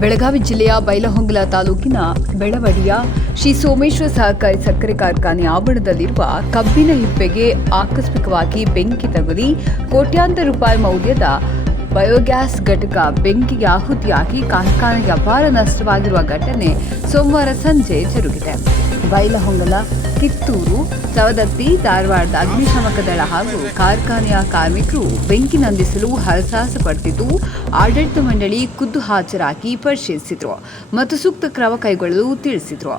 ಬೆಳಗಾವಿ ಜಿಲ್ಲೆಯ ಬೈಲಹೊಂಗಲ ತಾಲೂಕಿನ ಬೆಳವಡಿಯ ಶ್ರೀ ಸೋಮೇಶ್ವರ ಸಹಕಾರಿ ಸಕ್ಕರೆ ಕಾರ್ಖಾನೆ ಆವರಣದಲ್ಲಿರುವ ಕಬ್ಬಿನ ಹಿಪ್ಪೆಗೆ ಆಕಸ್ಮಿಕವಾಗಿ ಬೆಂಕಿ ತಗುಲಿ ಕೋಟ್ಯಾಂತರ ರೂಪಾಯಿ ಮೌಲ್ಯದ ಬಯೋಗ್ಯಾಸ್ ಘಟಕ ಬೆಂಕಿಗೆ ಆಹುತಿಯಾಗಿ ಕಾರ್ಖಾನೆಗೆ ಅಪಾರ ನಷ್ಟವಾಗಿರುವ ಘಟನೆ ಸೋಮವಾರ ಸಂಜೆ ಜರುಗಿದೆ. ಬೈಲಹೊಂಗಲ, ಕಿತ್ತೂರು, ಸವದತ್ತಿ, ಧಾರವಾಡದ ಅಗ್ನಿಶಾಮಕ ದಳ ಹಾಗೂ ಕಾರ್ಖಾನೆಯ ಕಾರ್ಮಿಕರು ಬೆಂಕಿ ನಂದಿಸಲು ಹರಸಾಹಸ ಪಡ್ತಿದ್ದು, ಆಡಳಿತ ಮಂಡಳಿ ಖುದ್ದು ಹಾಜರಾಗಿ ಪರಿಶೀಲಿಸಿದ್ರು ಮತ್ತು ಸೂಕ್ತ ಕ್ರಮ ಕೈಗೊಳ್ಳಲು ತಿಳಿಸಿದ್ರು.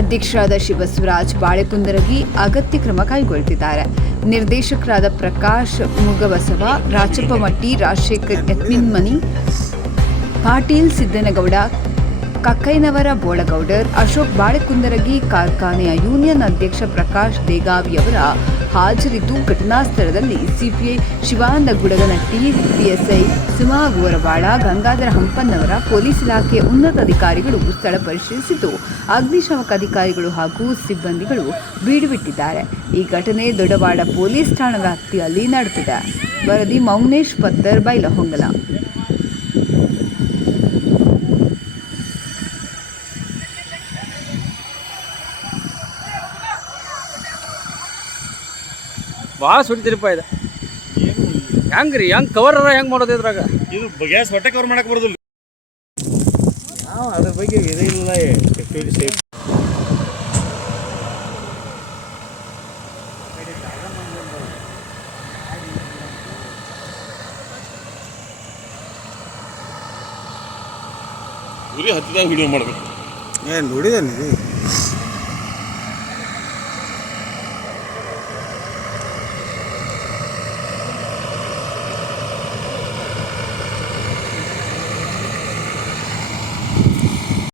ಅಧ್ಯಕ್ಷರಾದ ಶಿವಸ್ವರಾಜ್ ಬಾಳೆಕುಂದರಗಿ ಅಗತ್ಯ ಕ್ರಮ ಕೈಗೊಳ್ಳುತ್ತಿದ್ದಾರೆ ನಿರ್ದೇಶಕರಾದ ಪ್ರಕಾಶ್ ಮುಗಬಸವ ರಾಚಪ್ಪಮಟ್ಟಿ ರಾಜಶೇಖರ್ ಯತ್ಮಿನ್ಮನಿ ಪಾಟೀಲ್ ಸಿದ್ದನಗೌಡ ಕಕ್ಕೈನವರ ಬೋಳಗೌಡರ್ ಅಶೋಕ್ ಬಾಳೆಕುಂದರಗಿ ಕಾರ್ಖಾನೆಯ ಯೂನಿಯನ್ ಅಧ್ಯಕ್ಷ ಪ್ರಕಾಶ್ ದೇಗಾವಿಯವರ ಹಾಜರಿದ್ದು ಘಟನಾ ಸ್ಥಳದಲ್ಲಿ CPI Shivananda Gudaganatti PSI Suma Goravala Gangadhara Hampannavara police ಇಲಾಖೆಯ ಉನ್ನತ ಅಧಿಕಾರಿಗಳು ಸ್ಥಳ ಪರಿಶೀಲಿಸಿದ್ದು, ಅಗ್ನಿಶಾಮಕ ಅಧಿಕಾರಿಗಳು ಹಾಗೂ ಸಿಬ್ಬಂದಿಗಳು ಬೀಡುಬಿಟ್ಟಿದ್ದಾರೆ. ಈ ಘಟನೆ ದೊಡ್ಡವಾಡ ಪೊಲೀಸ್ ಠಾಣಾ ವ್ಯಾಪ್ತಿಯಲ್ಲಿ ನಡೆದಿದೆ. ವರದಿ ಮೌನೇಶ್ ಪತ್ತರ್, ಬೈಲಹೊಂಗಲ. ಭಾಳ ಸುಡಿತೀರಿಪ್ಪ ಇದು. ಹೆಂಗೆ ರೀ ಹೆಂಗೆ ಕವರ್ ಹೆಂಗೆ ಮಾಡೋದು ಇದ್ರಾಗ? ಇದು ಗ್ಯಾಸ್ ಹೊಟ್ಟೆ ಕವರ್ ಮಾಡಕ್ ಬರೋದಿಲ್ಲ. ನಾವು ಅದ್ರ ಬಗ್ಗೆ ಇದೇ ಇಲ್ಲ ಸೇಫ್ ಗುರಿ ಹತ್ತಿದಾಗ ವಿಡಿಯೋ ಮಾಡ್ಬೇಕು. ಏನು ನೋಡಿದೆ ನೀವು